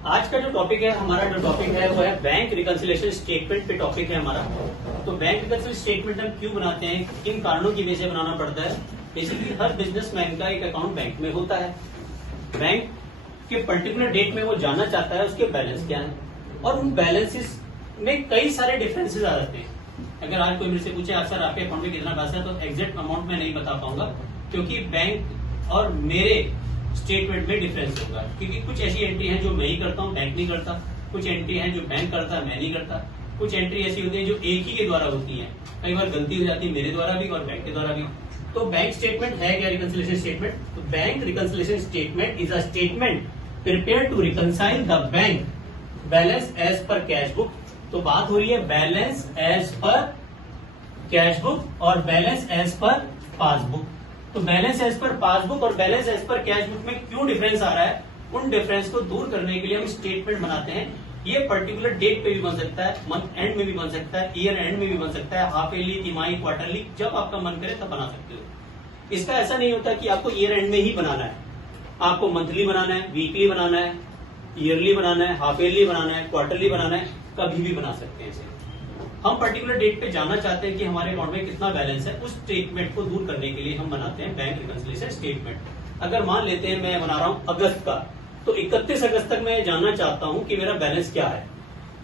आज का जो टॉपिक है हमारा वो है बैंक रिकंसिलिएशन स्टेटमेंट पे टॉपिक है हमारा। तो बैंक रिकंसिलिएशन स्टेटमेंट हम क्यों बनाते हैं, किन कारणों की वजह से बनाना पड़ता है। बेसिकली हर बिजनेसमैन का एक अकाउंट बैंक में होता है। बैंक के पर्टिकुलर डेट में वो जानना चाहता है उसके बैलेंस क्या है, और उन बैलेंसेस में कई सारे डिफरेंसेस आ जाते हैं। अगर आज कोई मेरे से पूछे सर आपके अकाउंट में कितना पैसा है, तो एग्जैक्ट अमाउंट मैं नहीं बता पाऊंगा, क्योंकि बैंक और मेरे स्टेटमेंट में डिफरेंस होगा। क्योंकि कुछ ऐसी एंट्री है जो मैं ही करता हूँ, बैंक नहीं करता। कुछ एंट्री है जो बैंक करता है, मैं नहीं करता। कुछ एंट्री ऐसी होती है जो एक ही के द्वारा होती है। कई बार गलती हो जाती है मेरे द्वारा भी और बैंक के द्वारा भी। तो बैंक स्टेटमेंट है क्या रिकंसिलिएशन स्टेटमेंट? तो bank reconciliation statement is a statement prepare to reconcile the bank balance as per cash book. तो बात हो रही है balance as per cash book और बैलेंस एज पर पासबुक। तो बैलेंस एज पर पासबुक और balance as per cash book में क्यों डिफरेंस आ रहा है, उन डिफरेंस को दूर करने के लिए हम स्टेटमेंट बनाते हैं। ये पर्टिकुलर डेट पे भी बन सकता है, मंथ एंड में भी बन सकता है, ईयर एंड में भी बन सकता है, हाफ ईयरली, तिमाही, क्वार्टरली, जब आपका मन करे तब बना सकते हो। इसका ऐसा नहीं होता कि आपको ईयर एंड में ही बनाना है। आपको मंथली बनाना है, वीकली बनाना है, ईयरली बनाना है, हाफ ईयरली बनाना है, क्वार्टरली बनाना है, कभी भी बना सकते हैं इसे। हम पर्टिकुलर डेट पे जानना चाहते हैं कि हमारे अकाउंट में कितना बैलेंस है, उस स्टेटमेंट को दूर करने के लिए हम बनाते हैं बैंक रिकंसिलिएशन स्टेटमेंट। अगर मान लेते हैं मैं बना रहा हूं अगस्त का, तो 31 अगस्त तक मैं जानना चाहता हूं कि मेरा बैलेंस क्या है।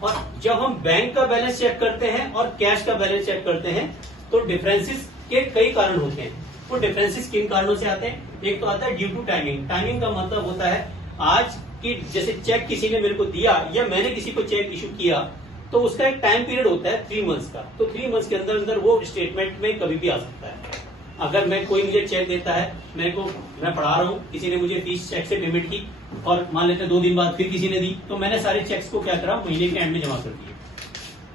और जब हम बैंक का बैलेंस चेक करते हैं और कैश का बैलेंस चेक करते हैं, तो डिफरेंसेस के कई कारण होते हैं। वो डिफरेंसेस किन कारणों से आते हैं? एक तो आता है ड्यू टू टाइमिंग। टाइमिंग का मतलब होता है आज की, जैसे चेक किसी ने मेरे को दिया या मैंने किसी को चेक इशू किया, तो उसका एक टाइम पीरियड होता है 3 मंथ्स का। तो 3 मंथ्स के अंदर अंदर वो स्टेटमेंट में कभी भी आ सकता है। अगर मैं कोई मुझे चेक देता है, मैं पढ़ा रहा हूँ, किसी ने मुझे फीस चेक से पेमेंट की और मान लेते हैं 2 दिन बाद फिर किसी ने दी, तो मैंने सारे चेक्स को क्या करा, महीने के एंड में जमा कर दिए।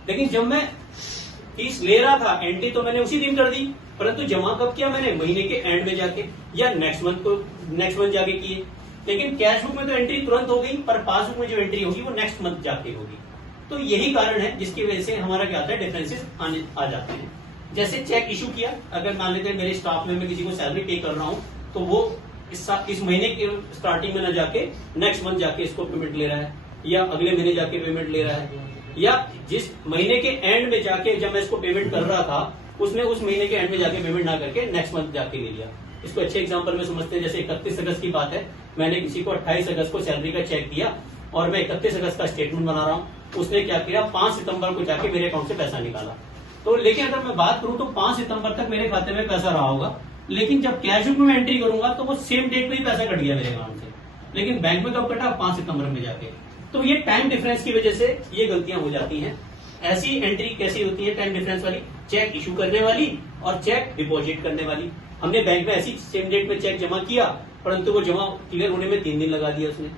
लेकिन जब मैं फीस ले रहा था, एंट्री तो मैंने उसी दिन कर दी, परंतु जमा कब किया मैंने? महीने के एंड में जाके या नेक्स्ट मंथ जाके किए। लेकिन कैश बुक में तो एंट्री तुरंत हो गई, पर पासबुक में जो एंट्री होगी वो नेक्स्ट मंथ जाके होगी। तो यही कारण है जिसकी वजह से हमारा क्या आता है, डिफरेंसेस आ जाते हैं। जैसे चेक इशू किया, अगर मान लेते हैं मेरे स्टाफ में मैं किसी को सैलरी पे कर रहा हूं, तो वो इस महीने के स्टार्टिंग में ना जाके नेक्स्ट मंथ जाके इसको पेमेंट ले रहा है, या अगले महीने जाके पेमेंट ले रहा है, या जिस महीने के एंड में जाके जब मैं इसको पेमेंट कर रहा था, उसने उस महीने के एंड में जाके पेमेंट ना करके नेक्स्ट मंथ जाके ले लिया। इसको अच्छे एग्जाम्पल में समझते हैं। जैसे 31 अगस्त की बात है, मैंने किसी को 28 अगस्त को सैलरी का चेक दिया और मैं 31 अगस्त का स्टेटमेंट बना रहा हूँ। उसने क्या किया, 5 सितंबर को जाके मेरे अकाउंट से पैसा निकाला। तो लेकिन अगर मैं बात करूं तो 5 सितंबर तक मेरे खाते में पैसा रहा होगा, लेकिन जब कैश बुक में एंट्री करूंगा तो वो सेम डेट में ही पैसा कट गया मेरे अकाउंट से। लेकिन बैंक में कब कटा? 5 सितंबर में जाके। तो ये टाइम डिफरेंस की वजह से ये गलतियां हो जाती हैं। ऐसी एंट्री कैसी होती है टाइम डिफरेंस वाली? चेक इशू करने वाली और चेक डिपॉजिट करने वाली। हमने बैंक में ऐसी सेम डेट में चेक जमा किया, परंतु वो जमा क्लियर होने में 3 दिन लगा दिया उसने।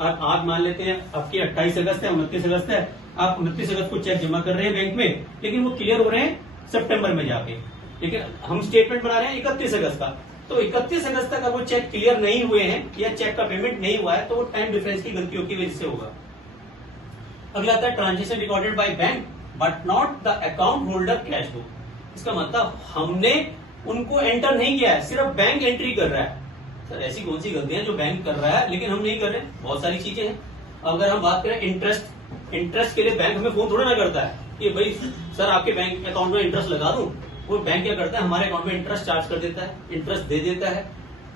आप मान लेते हैं आपकी 28 अगस्त है, 29 अगस्त है, आप 29 अगस्त को चेक जमा कर रहे हैं बैंक में, लेकिन वो क्लियर हो रहे हैं सितंबर में जाके। लेकिन हम स्टेटमेंट बना रहे हैं 31 अगस्त का, तो 31 अगस्त तक अब वो चेक क्लियर नहीं हुए हैं या चेक का पेमेंट नहीं हुआ है, तो वो टाइम डिफरेंस की गलतियों की वजह से होगा। अगला आता है transaction recorded by bank but not the account holder cash book. इसका मतलब हमने उनको एंटर नहीं किया है, सिर्फ बैंक एंट्री कर रहा है। सर ऐसी कौन सी गलतियां जो बैंक कर रहा है लेकिन हम नहीं कर रहे? बहुत सारी चीजें हैं। अगर हम बात करें इंटरेस्ट के लिए बैंक हमें फोन थोड़ा ना करता है कि भाई सर आपके बैंक अकाउंट में इंटरेस्ट लगा दूं। वो बैंक क्या करता है, हमारे अकाउंट में इंटरेस्ट चार्ज कर देता है, इंटरेस्ट दे देता है।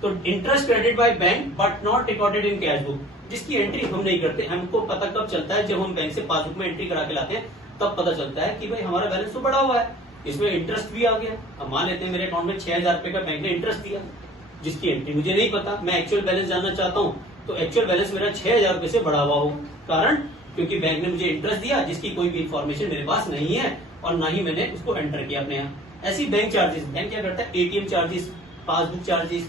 तो interest credit by bank but not recorded in cash book, जिसकी एंट्री हम नहीं करते। हमको पता कब चलता है? जब हम बैंक से पासबुक में एंट्री करा के लाते हैं, तब पता चलता है कि भाई हमारा बैलेंस तो बढ़ा हुआ है, इसमें इंटरेस्ट भी आ गया। अब मान लेते हैं मेरे अकाउंट में 6,000 रुपए का बैंक ने इंटरेस्ट दिया, जिसकी एंट्री मुझे नहीं पता। मैं एक्चुअल बैलेंस जानना चाहता हूं, तो एक्चुअल बैलेंस मेरा 6,000 रुपए से बढ़ा हुआ हो। कारण क्योंकि बैंक ने मुझे इंटरेस्ट दिया जिसकी कोई भी इन्फॉर्मेशन मेरे पास नहीं है और ना ही मैंने उसको एंटर किया अपने यहाँ। ऐसी बैंक चार्जेस, बैंक क्या करता है, ATM charges, passbook charges,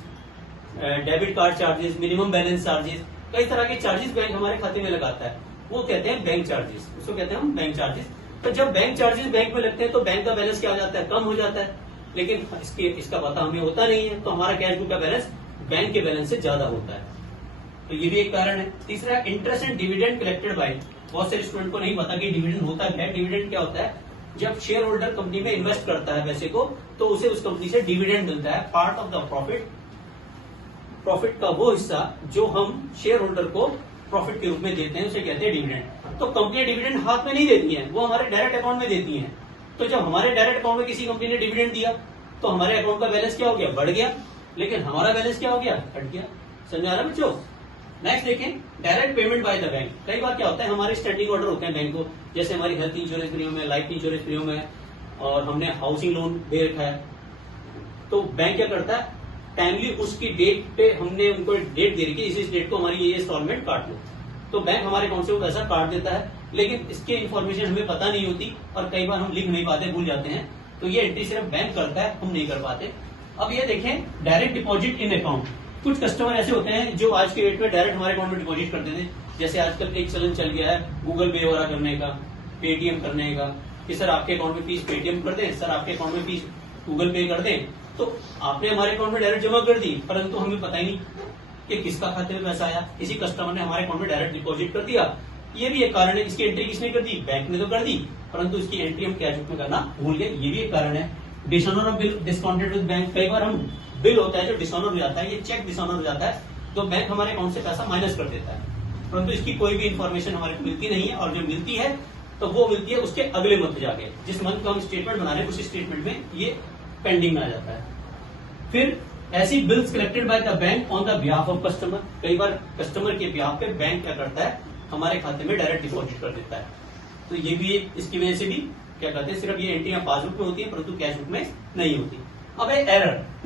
debit card charges, minimum balance charges, कई तरह के चार्जेस बैंक हमारे खाते में लगाता है। वो कहते हैं बैंक चार्जेस, उसको कहते हैं हम बैंक चार्जेस। तो जब बैंक चार्जेस बैंक में लगते हैं तो बैंक का बैलेंस क्या हो जाता है, कम हो जाता है। लेकिन इसका पता हमें होता नहीं है, तो हमारा कैश बुक का बैलेंस बैंक के बैलेंस से ज्यादा होता है। तो ये भी एक कारण है। तीसरा, interest and dividend collected by. बहुत सारे स्टूडेंट को नहीं पता कि डिविडेंड होता क्या है। डिविडेंड क्या होता है? जब शेयर होल्डर कंपनी में इन्वेस्ट करता है पैसे को, तो उसे उस कंपनी से डिविडेंड मिलता है, पार्ट ऑफ द प्रॉफिट का वो हिस्सा जो हम शेयर होल्डर को प्रॉफिट के रूप में देते हैं, उसे कहते हैं डिविडेंड। तो कंपनियां डिविडेंड हाथ में नहीं देती हैं, वो हमारे डायरेक्ट अकाउंट में देती हैं। तो जब हमारे डायरेक्ट अकाउंट में किसी कंपनी ने डिविडेंड दिया तो हमारे अकाउंट का बैलेंस क्या हो गया, बढ़ गया, लेकिन हमारा बैलेंस क्या हो गया, घट गया। समझ आ रहा है बच्चों? नेक्स्ट देखें, direct payment by the bank. कई बार क्या होता है, हमारे स्टैंडिंग ऑर्डर होते हैं बैंक को, जैसे हमारी हेल्थ इंश्योरेंस प्रीमियम है, लाइफ इंश्योरेंस प्रीमियम है, और हमने हाउसिंग लोन दे रखा है। तो बैंक क्या करता है, टाइमली उसकी डेट पे हमने उनको डेट दे रखी है, इस डेट को हमारी ये इंस्टॉलमेंट काट लो, तो बैंक हमारे अकाउंट से वो पैसा काट देता है, लेकिन इसके इन्फॉर्मेशन हमें पता नहीं होती और कई बार हम लिख नहीं पाते, भूल जाते हैं। तो ये एंट्री सिर्फ बैंक करता है, हम नहीं कर पाते। अब ये देखें, डायरेक्ट डिपॉजिट इन अकाउंट। कुछ कस्टमर ऐसे होते हैं जो आज के डेट में डायरेक्ट हमारे अकाउंट में डिपॉजिट करते थे। जैसे आजकल एक चलन चल गया है गूगल पे वगैरह करने का, पेटीएम करने का, कि सर आपके अकाउंट में फीस पेटीएम कर दें, सर आपके अकाउंट में फीस गूगल पे कर दें। तो आपने हमारे अकाउंट में डायरेक्ट जमा कर दी, परंतु हमें पता ही नहीं कि किसका खाते में पैसा आया। किसी कस्टमर ने हमारे अकाउंट में डायरेक्ट डिपॉजिट कर दिया, ये भी एक कारण है। इसकी एंट्री किसने कर दी, बैंक ने तो कर दी, परंतु इसकी एंट्री हम कैश बुक में करना भूल गए, ये भी एक कारण है। Dishonour of bill discounted with bank. कई बार हम बिल होता है जो डिसऑनर हो जाता है, ये चेक डिसऑनर हो जाता है, तो बैंक हमारे अकाउंट से पैसा माइनस कर देता है, परंतु इसकी कोई भी इन्फॉर्मेशन हमारे को मिलती नहीं है, और जो मिलती है तो वो मिलती है उसके अगले मंथ जाके, जिस मंथ का हम स्टेटमेंट बना रहे हैं उसी स्टेटमेंट में ये पेंडिंग में आ जाता है। फिर ऐसी bills collected by the bank on the behalf of customer. कई बार कस्टमर के बिहाफ पे बैंक क्या करता है, हमारे खाते में डायरेक्ट डिपॉजिट कर देता है। तो ये भी इसकी वजह से भी क्या कहते हैं, सिर्फ ये एंट्रियां पासबुक में होती है परंतु कैश बुक में नहीं होती। अब है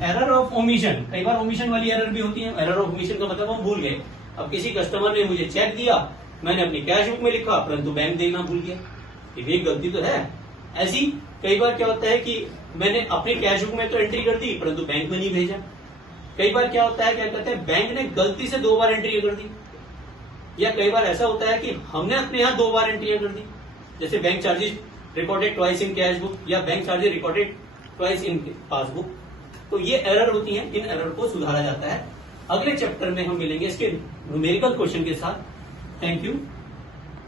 एरर ऑफ ओमिशन। कई बार ओमिशन वाली एरर भी होती है। एरर ऑफ ओमिशन का मतलब हम भूल गए। अब किसी कस्टमर ने मुझे चेक दिया, मैंने अपनी कैश बुक में लिखा परंतु बैंक देना भूल गया, ये भी एक गलती तो है। ऐसी कई बार क्या होता है कि मैंने अपनी कैश बुक में तो एंट्री कर दी परंतु बैंक में नहीं भेजा। कई बार क्या होता है, क्या कहते हैं, बैंक ने गलती से 2 बार एंट्री कर दी, या कई बार ऐसा होता है कि हमने अपने यहाँ 2 बार एंट्री कर दी, जैसे bank charges recorded twice in cash book या bank charges recorded twice in passbook. तो ये एरर होती है, इन एरर को सुधारा जाता है। अगले चैप्टर में हम मिलेंगे इसके न्यूमेरिकल क्वेश्चन के साथ। Thank you.